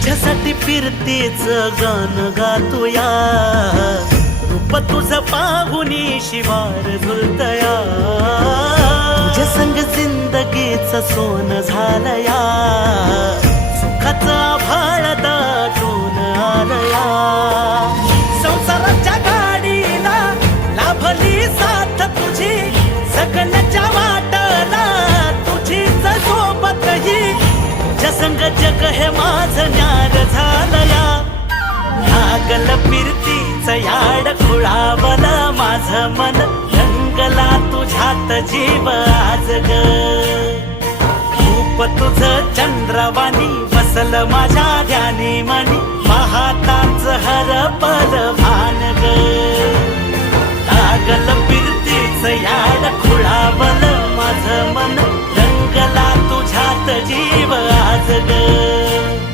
तुझ्यासाठी फिरतेच गाणं गातोया, रूप तुझं पाहुनी शिवार झुलतया, तुझ्या संग जिंदगीचं सोनं झालया, सुखाचा आभाळ दाटून आलया, संसाराच्या गाडीला लाभली साथ तुझी, जगण्याच्या वाटला तुझीच सोबतही, तुझ्या संग जग हे माझं न्यार झालया, लागल फिरतीच याड खुळावल माझं मन, रंगला तुझ्यात जीव आज ग, रूप तुझं चंद्रवाणी बसल माझ्या ध्यानी मनी, पाहताच हरपल भान ग, लागल फिरतीच याड खुळावल माझं मन, रंगला तुझ्यात जीव आज ग.